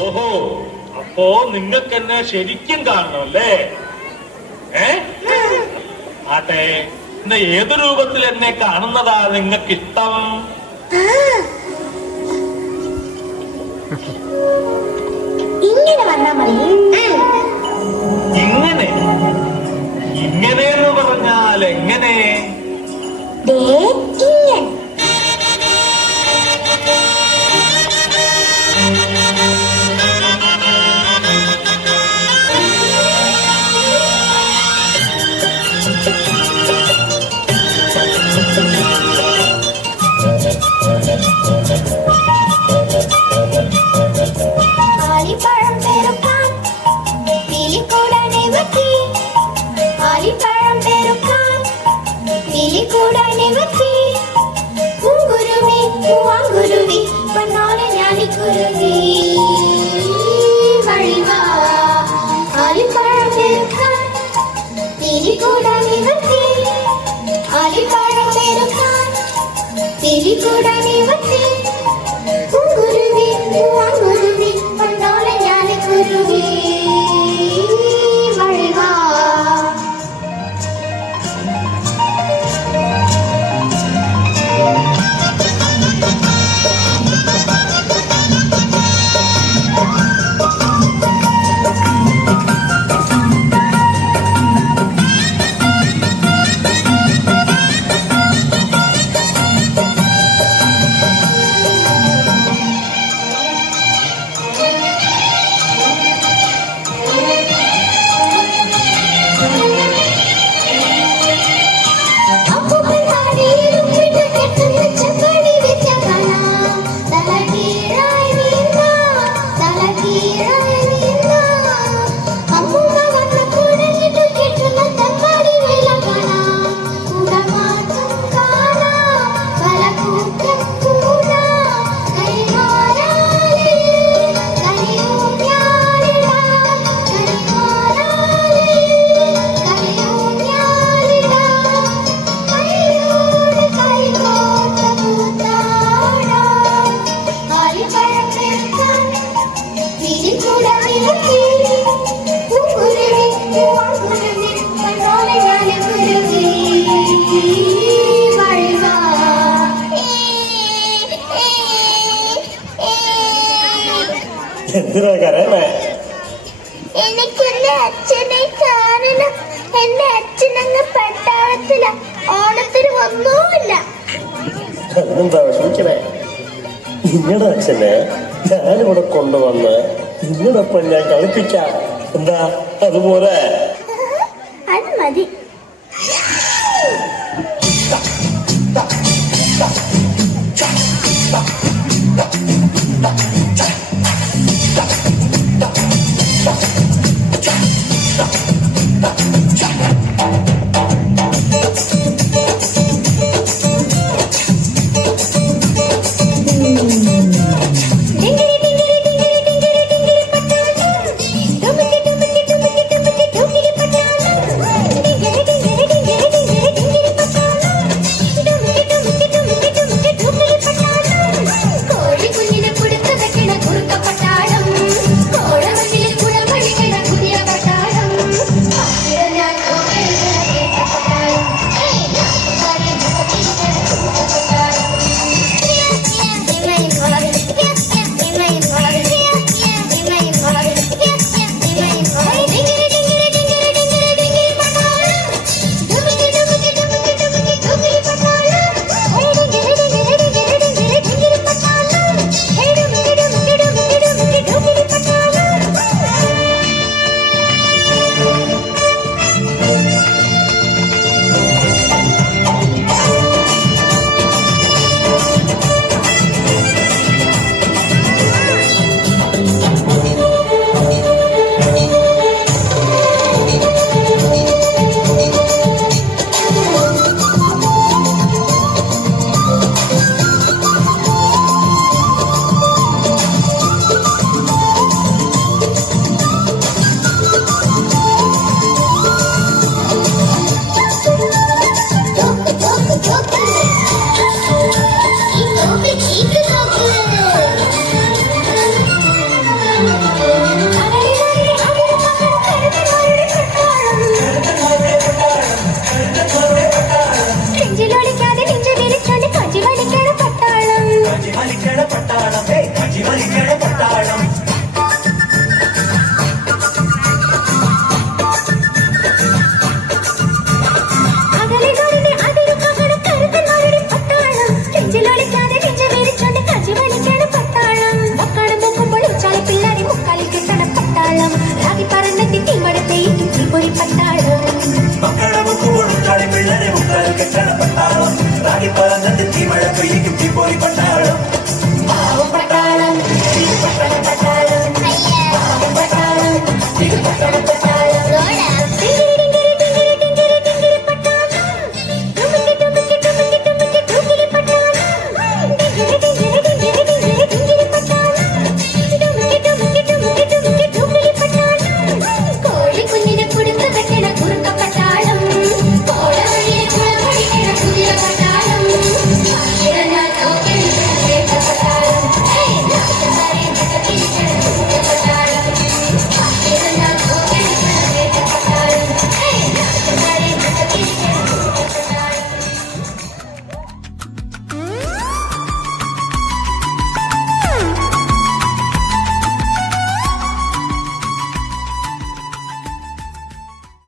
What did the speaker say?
ഓഹോ, അപ്പോ നിങ്ങൾക്ക് എന്നെ ശരിക്കും കാണണമല്ലേ? ആട്ടെ, ഇന്ന് ഏത് രൂപത്തിൽ എന്നെ കാണുന്നതാ നിങ്ങൾക്ക് ഇഷ്ടം? ഇങ്ങനെ വന്നാ മതി. ഇങ്ങനെ? ഇങ്ങനെ എന്ന് പറഞ്ഞാൽ എങ്ങനെ? ഇങ്ങനെ. ആലിപ്പഴം പെറുക്കാൻ കിളിക്കൂടനെ വറ്റി, ആലിപ്പഴം പെറുക്കാൻ കിളിക്കൂടനെ വറ്റി, പൂങ്കുരുവി പൂവാങ്കുരുവി പൊന്നോലെ ഞാലിക്കുരുവി വഴിവാ. ആലിപ്പഴം പെറുക്കാൻ കിളിക്കൂടനെ വറ്റി, ആലിപ്പഴം പെറുക്കാൻ കിളിക്കൂടനെ വറ്റി, പൂങ്കുരുവി പൂവാങ്കുരുവി പൊന്നോലെ ഞാലിക്കുരുവി വഴിവാ. എനിക്കെന്റെ അച്ഛനെ കാണണം. എന്റെ അച്ഛനങ്ങ് പട്ടാളത്തില, ഓണത്തിന് ഒന്നുമില്ല. എന്താ വിഷമിക്കണേ? നിങ്ങളുടെ അച്ഛനെ ഞാനിവിടെ കൊണ്ടുവന്ന് നിങ്ങളൊപ്പം ഞാൻ കളിപ്പിക്കാം. എന്താ അതുപോലെ? അത് മതി. ആ